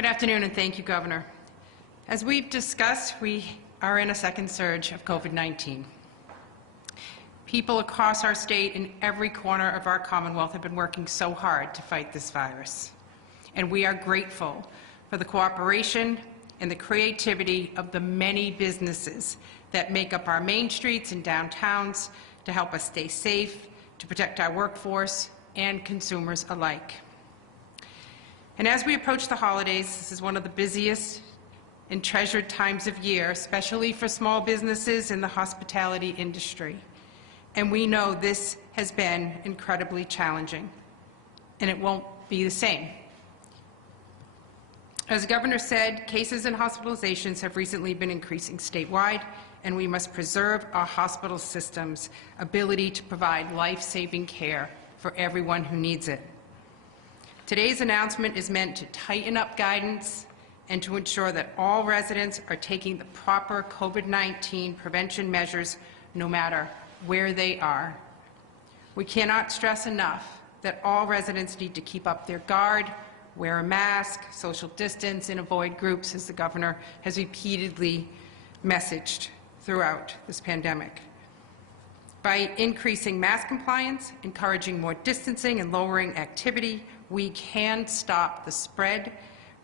Good afternoon, and thank you, Governor. As we've discussed, we are in a second surge of COVID-19. People across our state in every corner of our Commonwealth have been working so hard to fight this virus. And we are grateful for the cooperation and the creativity of the many businesses that make up our main streets and downtowns to help us stay safe, to protect our workforce and consumers alike. And as we approach the holidays, this is one of the busiest and treasured times of year, especially for small businesses in the hospitality industry. And we know this has been incredibly challenging, and it won't be the same. As the Governor said, cases and hospitalizations have recently been increasing statewide, and we must preserve our hospital system's ability to provide life-saving care for everyone who needs it. Today's announcement is meant to tighten up guidance and to ensure that all residents are taking the proper COVID-19 prevention measures no matter where they are. We cannot stress enough that all residents need to keep up their guard, wear a mask, social distance, and avoid groups, as the Governor has repeatedly messaged throughout this pandemic. By increasing mask compliance, encouraging more distancing, and lowering activity, we can stop the spread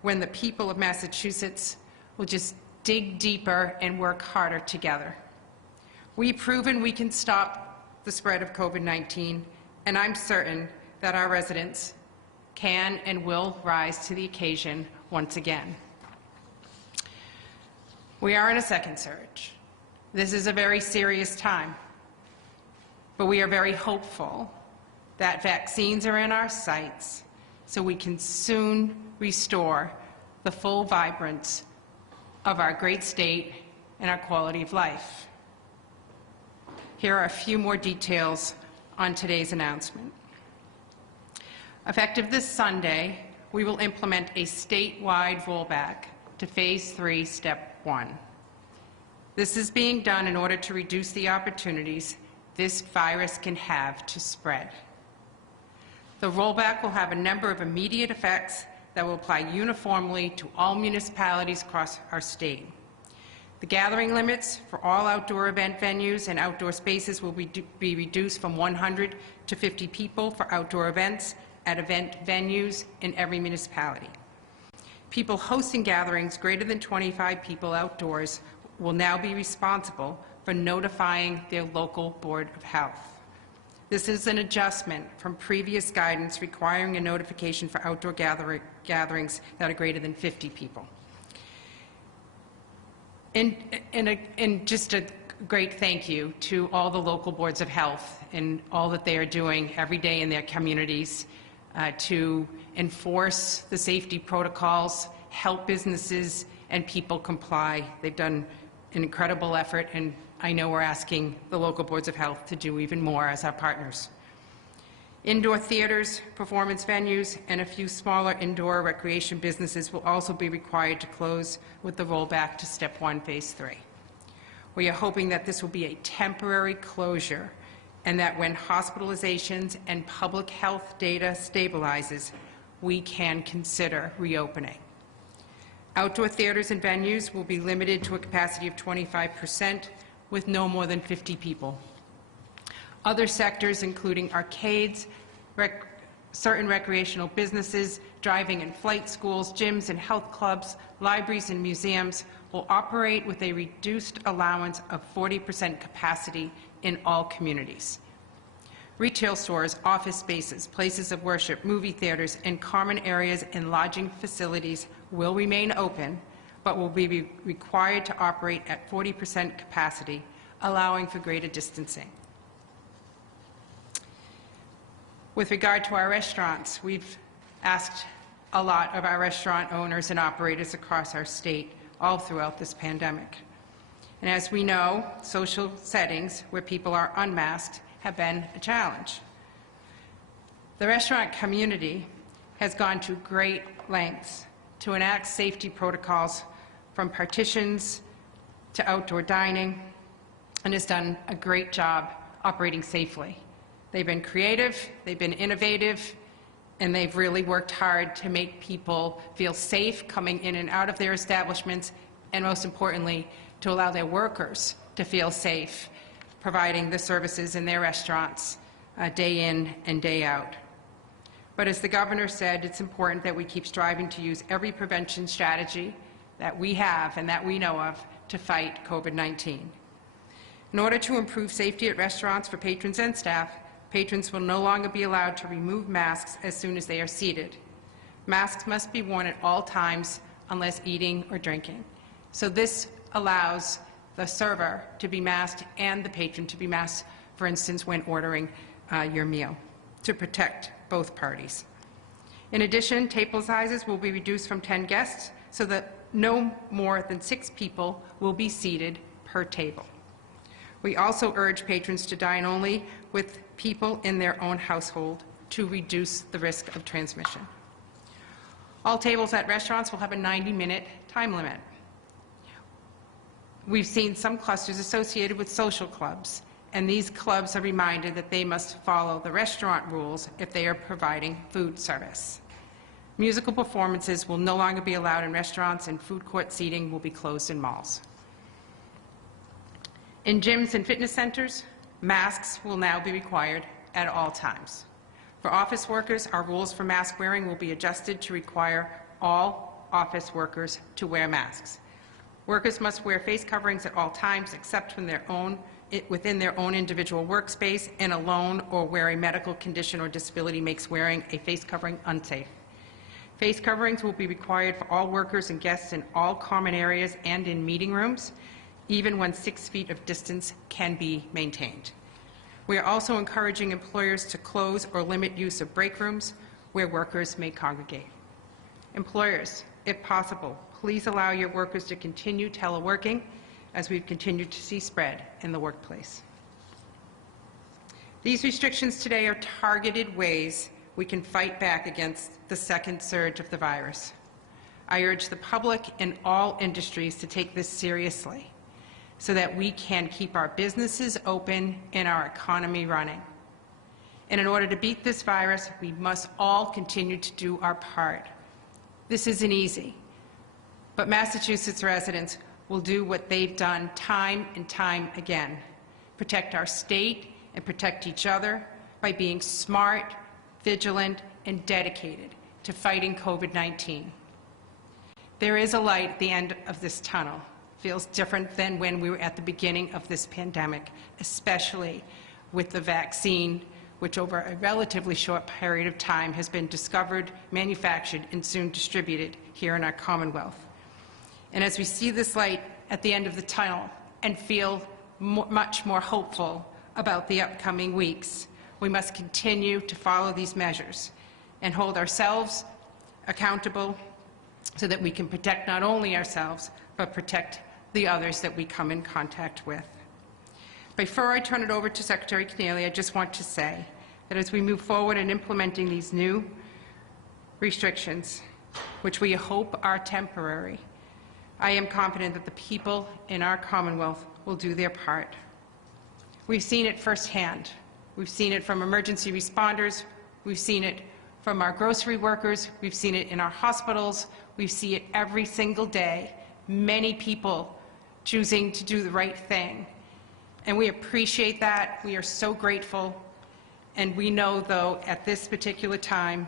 when the people of Massachusetts will just dig deeper and work harder together. We've proven we can stop the spread of COVID-19, and I'm certain that our residents can and will rise to the occasion once again. We are in a second surge. This is a very serious time, but we are very hopeful that vaccines are in our sights so we can soon restore the full vibrance of our great state and our quality of life. Here are a few more details on today's announcement. Effective this Sunday, we will implement a statewide rollback to Phase 3, Step 1. This is being done in order to reduce the opportunities this virus can have to spread. The rollback will have a number of immediate effects that will apply uniformly to all municipalities across our state. The gathering limits for all outdoor event venues and outdoor spaces will be reduced from 100 to 50 people for outdoor events at event venues in every municipality. People hosting gatherings greater than 25 people outdoors will now be responsible for notifying their local Board of Health. This is an adjustment from previous guidance requiring a notification for outdoor gatherings that are greater than 50 people. And just a great thank you to all the local boards of health and all that they are doing every day in their communities to enforce the safety protocols, help businesses and people comply. They've done an incredible effort, and I know we're asking the local boards of health to do even more as our partners. Indoor theaters, performance venues, and a few smaller indoor recreation businesses will also be required to close with the rollback to Step 1, Phase 3. We are hoping that this will be a temporary closure and that when hospitalizations and public health data stabilizes, we can consider reopening. Outdoor theaters and venues will be limited to a capacity of 25% with no more than 50 people. Other sectors, including arcades, certain recreational businesses, driving and flight schools, gyms and health clubs, libraries and museums, will operate with a reduced allowance of 40% capacity in all communities. Retail stores, office spaces, places of worship, movie theaters, and common areas and lodging facilities will remain open, but will be required to operate at 40% capacity, allowing for greater distancing. With regard to our restaurants, we've asked a lot of our restaurant owners and operators across our state all throughout this pandemic. And as we know, social settings where people are unmasked have been a challenge. The restaurant community has gone to great lengths to enact safety protocols from partitions to outdoor dining, and has done a great job operating safely. They've been creative, they've been innovative, and they've really worked hard to make people feel safe coming in and out of their establishments, and most importantly, to allow their workers to feel safe, providing the services in their restaurants day in and day out. But as the governor said, it's important that we keep striving to use every prevention strategy that we have and that we know of to fight COVID-19. In order to improve safety at restaurants for patrons and staff, patrons will no longer be allowed to remove masks as soon as they are seated. Masks must be worn at all times unless eating or drinking. So this allows the server to be masked and the patron to be masked, for instance, when ordering your meal, to protect both parties. In addition, table sizes will be reduced from 10 guests so that no more than 6 people will be seated per table. We also urge patrons to dine only with people in their own household to reduce the risk of transmission. All tables at restaurants will have a 90-minute time limit. We've seen some clusters associated with social clubs, and these clubs are reminded that they must follow the restaurant rules if they are providing food service. Musical performances will no longer be allowed in restaurants, and food court seating will be closed in malls. In gyms and fitness centers, masks will now be required at all times. For office workers, our rules for mask wearing will be adjusted to require all office workers to wear masks. Workers must wear face coverings at all times except when within their own individual workspace and alone, or where a medical condition or disability makes wearing a face covering unsafe. Face coverings will be required for all workers and guests in all common areas and in meeting rooms, even when 6 feet of distance can be maintained. We are also encouraging employers to close or limit use of break rooms where workers may congregate. Employers, if possible, please allow your workers to continue teleworking as we've continued to see spread in the workplace. These restrictions today are targeted ways we can fight back against the second surge of the virus. I urge the public and all industries to take this seriously so that we can keep our businesses open and our economy running. And in order to beat this virus, we must all continue to do our part. This isn't easy, but Massachusetts residents will do what they've done time and time again: protect our state and protect each other by being smart, vigilant, and dedicated to fighting COVID-19. There is a light at the end of this tunnel. It feels different than when we were at the beginning of this pandemic, especially with the vaccine, which over a relatively short period of time has been discovered, manufactured, and soon distributed here in our Commonwealth. And as we see this light at the end of the tunnel and feel much more hopeful about the upcoming weeks, we must continue to follow these measures and hold ourselves accountable so that we can protect not only ourselves, but protect the others that we come in contact with. Before I turn it over to Secretary Keneally, I just want to say that as we move forward in implementing these new restrictions, which we hope are temporary, I am confident that the people in our Commonwealth will do their part. We've seen it firsthand. We've seen it from emergency responders. We've seen it from our grocery workers. We've seen it in our hospitals. We see it every single day. Many people choosing to do the right thing. And we appreciate that. We are so grateful. And we know, though, at this particular time,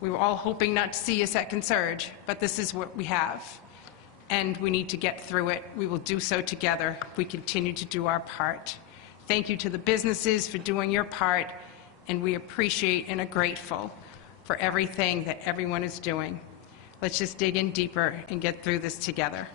we were all hoping not to see a second surge, but this is what we have. And we need to get through it. We will do so together if we continue to do our part. Thank you to the businesses for doing your part, and we appreciate and are grateful for everything that everyone is doing. Let's just dig in deeper and get through this together.